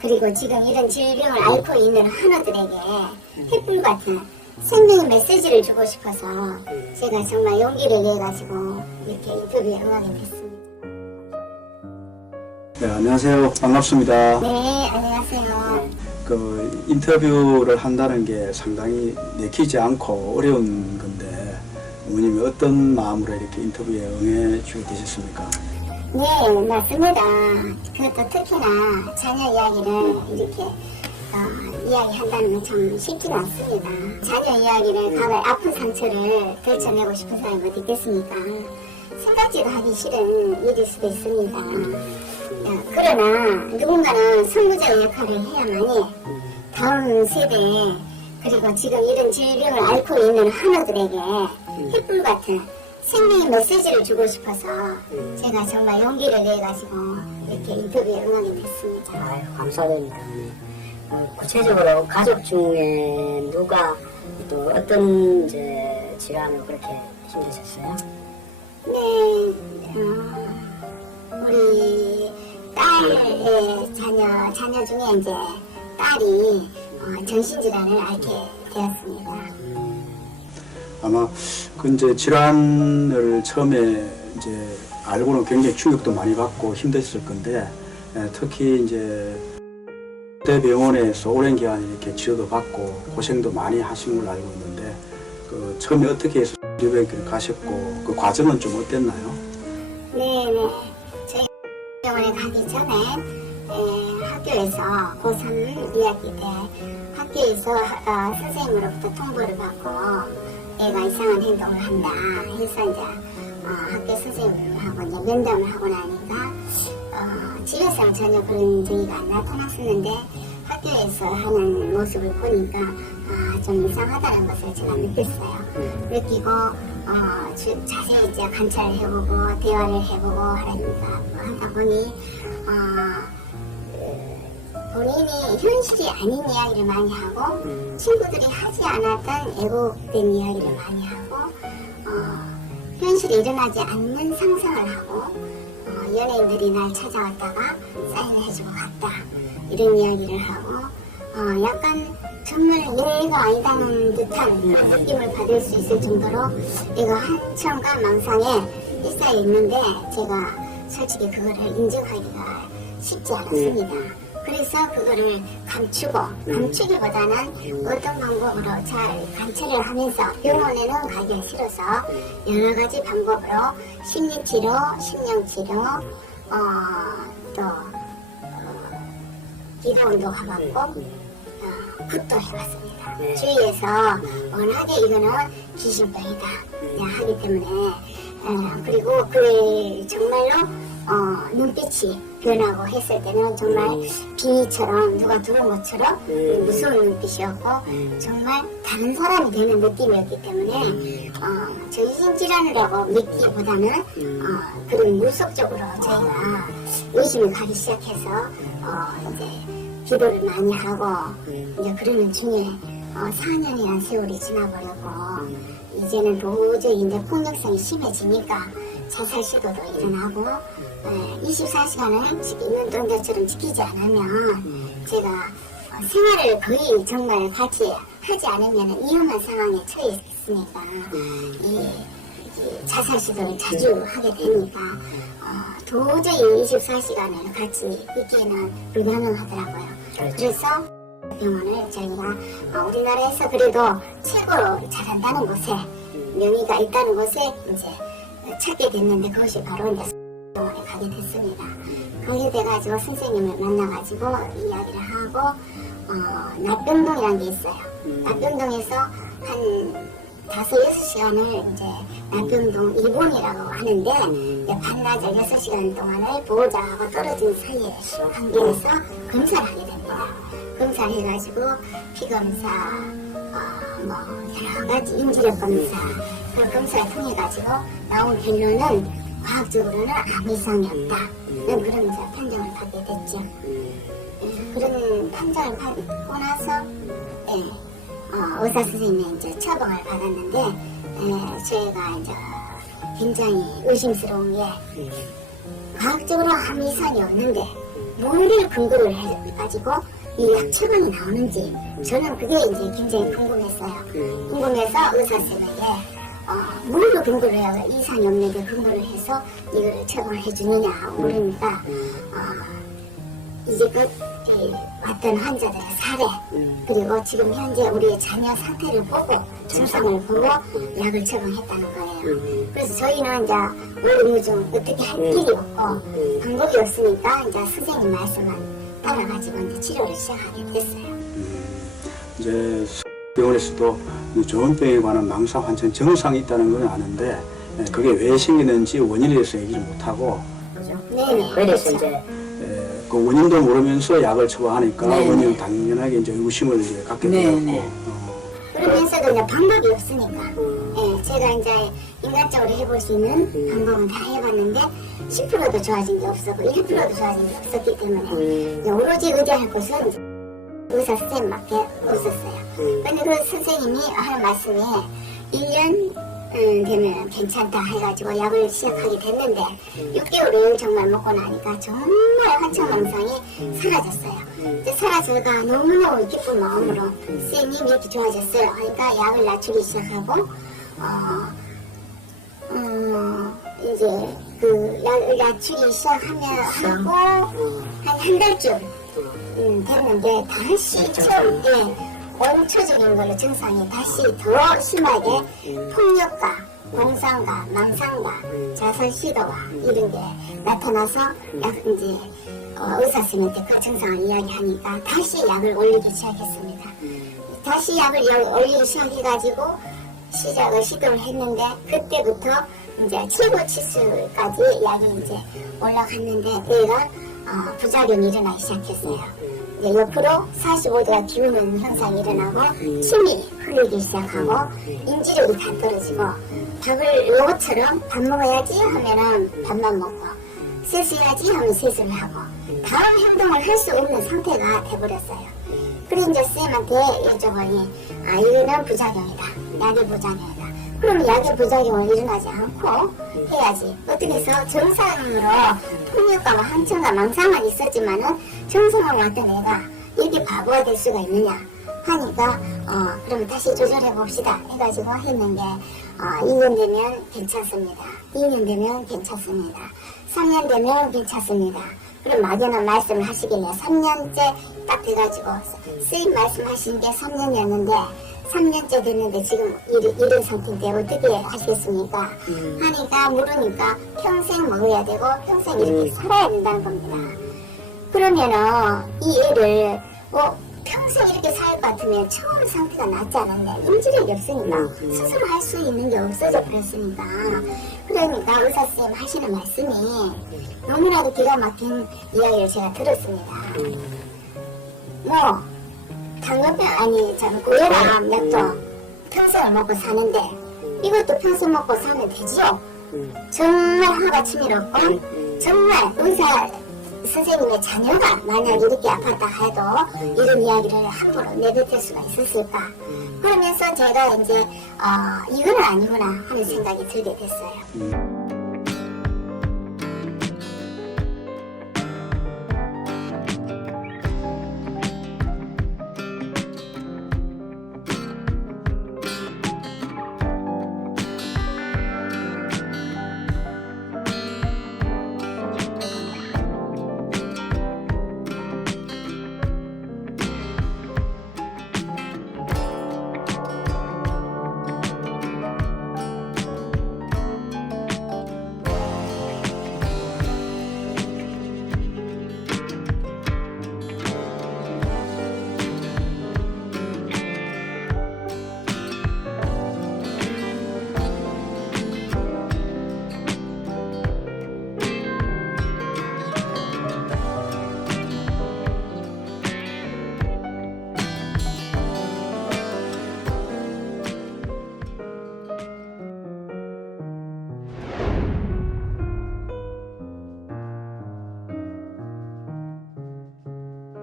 그리고 지금 이런 질병을 앓고 있는 환우들에게 횃불 같은 생명의 메시지를 주고 싶어서 제가 정말 용기를 내가지고 이렇게 인터뷰에 응하게 됐습니다. 네, 안녕하세요. 반갑습니다. 네, 안녕하세요. 그 인터뷰를 한다는 게 상당히 내키지 않고 어려운 건데 어머님이 어떤 마음으로 이렇게 인터뷰에 응해 주게 되셨습니까? 네, 맞습니다. 그것도 특히나 자녀 이야기를 이렇게 이야기한다는 건 참 쉽지가 않습니다. 자녀 이야기를 과거의 아픈 상처를 들춰내고 싶은 사람이 어디 있겠습니까? 생각지도 하기 싫은 일일 수도 있습니다. 그러나 누군가는 선구자의 역할을 해야만이 다음 세대에 그리고 지금 이런 질병을 앓고 있는 환우들에게 횃불 같은 생명의 메시지를 주고 싶어서 제가 정말 용기를 내가지고 이렇게 인터뷰에 응하게 됐습니다. 아유, 감사드립니다. 구체적으로 가족 중에 누가 또 어떤 이제 질환으로 그렇게 힘드셨어요? 네, 우리 딸의 자녀 중에 이제 딸이 정신질환을 앓게 되었습니다. 아마 그 이제 질환을 처음에 이제 알고는 굉장히 충격도 많이 받고 힘들었을 건데 특히 이제 대병원에서 오랜 기간 이렇게 치료도 받고 고생도 많이 하신 걸로 알고 있는데 그 처음에 어떻게 해서 치료병원에 가셨고 그 과정은 좀 어땠나요? 네네. 저희 병원에 가기 전에 학교에서 고3 2학기 때 학교에서 선생님으로부터 통보를 받고 애가 이상한 행동을 한다 해서 이제 학교 선생님하고 이제 면담을 하고 나니까 집에서는 전혀 그런 증이가 안 나타났었는데 학교에서 하는 모습을 보니까 좀 이상하다는 것을 제가 느꼈어요. 느끼고 자세히 이제 관찰을 해보고 대화를 해보고 하다 보니 본인이 현실이 아닌 이야기를 많이 하고 친구들이 하지 않았던 애국된 이야기를 많이 하고 현실에 일어나지 않는 상상을 하고 연예인들이 날 찾아왔다가 사인을 해주고 갔다 이런 이야기를 하고 약간 정말 얘가 아니다는 듯한 그런 느낌을 받을 수 있을 정도로 얘가 한참과 망상에 휩싸여 있는데 제가 솔직히 그거를 인정하기가 쉽지 않았습니다. 그래서 그거를 감추기보다는 어떤 방법으로 잘 관찰을 하면서 병원에는 가기가 싫어서 여러 가지 방법으로 심리치료, 심령치료, 또 기도운동 해봤고 굿도 해봤습니다. 주위에서 워낙에 이거는 귀신병이다 하기 때문에 그리고 그 정말로 눈빛이 변하고 했을 때는 정말 빙의처럼 누가 두는 것처럼 무서운 눈빛이었고 정말 다른 사람이 되는 느낌이었기 때문에 정신질환이라고 믿기보다는 그런 물속적으로 저희가 의심이 가기 시작해서 이제 기도를 많이 하고 이제 그러는 중에 4년이라는 세월이 지나버렸고 이제는 도저히 이제 폭력성이 심해지니까 자살 시도도 일어나고 24시간을 있는 동자처럼 지키지 않으면 제가 생활을 거의 정말 같이 하지 않으면 위험한 상황에 처해 있으니까 이 자살 시도를 자주 하게 되니까 도저히 24시간을 같이 있기에는 불가능하더라고요. 그래서 병원을 저희가 우리나라에서 그래도 최고로 잘한다는 곳에 명의가 있다는 곳에 이제 찾게 됐는데 그것이 바로 이제 병원에 가게 됐습니다. 거기에 돼가지고 선생님을 만나가지고 이야기를 하고 납병동이라는 게 있어요. 납병동에서 한 5-6시간을 이제 납병동 입원이라고 하는데 반나절 6시간 동안을 보호자하고 떨어진 사이에 관계에서 검사를 하게 됩니다. 검사를 해가지고 피검사, 뭐 여러 가지 인지력 검사 그 검사를 통해 가지고 나온 결론은 과학적으로는 아무 이상이 없다. 그런 이제 판정을 받게 됐죠. 그런 판정을 받고 나서 의사 선생님이 이제 처방을 받았는데 저희가 이제 굉장히 의심스러운 게 과학적으로 아무 이상이 없는데 뭐를 근거를 해가지고 이 약 처방이 나오는지 저는 그게 이제 굉장히 궁금했어요. 궁금해서 의사쌤에게 뭘로 근거를 해야 이상이 없는데 근거를 해서 이걸 처방을 해주느냐 물으니까 이제껏 왔던 환자들의 사례 그리고 지금 현재 우리의 자녀 상태를 보고 증상을 보고 약을 처방했다는 거예요. 그래서 저희는 이제 원래 좀 어떻게 할 길이 없고 방법이 없으니까 이제 선생님 말씀만 따라가지고 이제 치료를 시작하게 됐어요. 이제 병원에서도 이 조현병에 관한 망상 환청 증상이 있다는 건 아는데 그게 왜 생기는지 원인에 대해서 얘기를 못하고 그죠? 네네. 그래서 그렇죠. 이제 그 원인도 모르면서 약을 처방하니까 네네. 원인은 당연하게 이제 의심을 이제 갖게 네네. 되었고 그러면서도 이제 방법이 없으니까 제가 이제 인간적으로 해볼 수 있는 방법은 다 해봤는데 10%도 좋아진 게 없었고 1%도 좋아진 게 없었기 때문에 이제 오로지 의지할 곳은 이제 의사 선생님밖에 없었어요. 근데 그 선생님이 하는 말씀에 1년 되면 괜찮다 해가지고 약을 시작하게 됐는데 6개월을 정말 먹고 나니까 정말 환청망상이 사라졌어요. 이제 사라져가 너무너무 기쁜 마음으로 쌤이 이렇게 좋아졌어요 하니까 약을 낮추기 시작하고 이제 그 약을 낮추기 시작하면 하고 한 달쯤 됐는데 다시 처음 원초적인 걸로 증상이 다시 더 심하게 폭력과 공상과 망상과 자살 시도와 이런 게 나타나서 약 이제 의사 선생님한테 그 증상을 이야기하니까 다시 약을 올리기 시작했습니다. 다시 약을 올리기 시작해가지고 시도를 했는데 그때부터 이제 최고 치수까지 약이 이제 올라갔는데 얘가 부작용이 일어나기 시작했어요. 이제 옆으로 45도가 기우는 현상이 일어나고 침이 흘리기 시작하고 인지력이 다 떨어지고 밥을 로봇처럼 밥 먹어야지 하면은 밥만 먹고 세수해야지 하면 세수를 하고 다음 행동을 할 수 없는 상태가 돼버렸어요. 그래서 이제 쌤한테 여쭤보니 이거는 부작용이다. 약의 부작용이다. 그럼 약의 부작용을 일어나지 않고 해야지. 어떻게 해서 정상으로 폭력과 한청과 망상은 있었지만은 정상으로 왔던 애가 이렇게 바보가 될 수가 있느냐 하니까 그러면 다시 조절해 봅시다 해가지고 했는데 2년 되면 괜찮습니다. 2년 되면 괜찮습니다. 3년 되면 괜찮습니다. 그럼 막연한 말씀을 하시길래 3년째 딱 돼가지고 선생님 말씀하신 게 3년이었는데 3년째 됐는데 지금 이런 상태인데 어떻게 하시겠습니까? 하니까 물으니까 평생 먹어야 되고 평생 이렇게 살아야 된다는 겁니다. 그러면은 이 애를 평생 이렇게 살 것 같으면 처음 상태가 낫지 않았네. 인지력이 없으니까 스스로 할 수 있는 게 없어져 버렸으니까. 그러니까 의사선생님 하시는 말씀이 너무나도 기가 막힌 이야기를 제가 들었습니다. 당근병 고혈압 약도 평생을 먹고 사는데 이것도 평생 먹고 사면 되지요. 정말 하루아침이롭고 정말 의사 선생님의 자녀가 만약 이렇게 아팠다 해도 이런 이야기를 함부로 내뱉을 수가 있었을까. 그러면서 제가 이제 이건 아니구나 하는 생각이 들게 됐어요.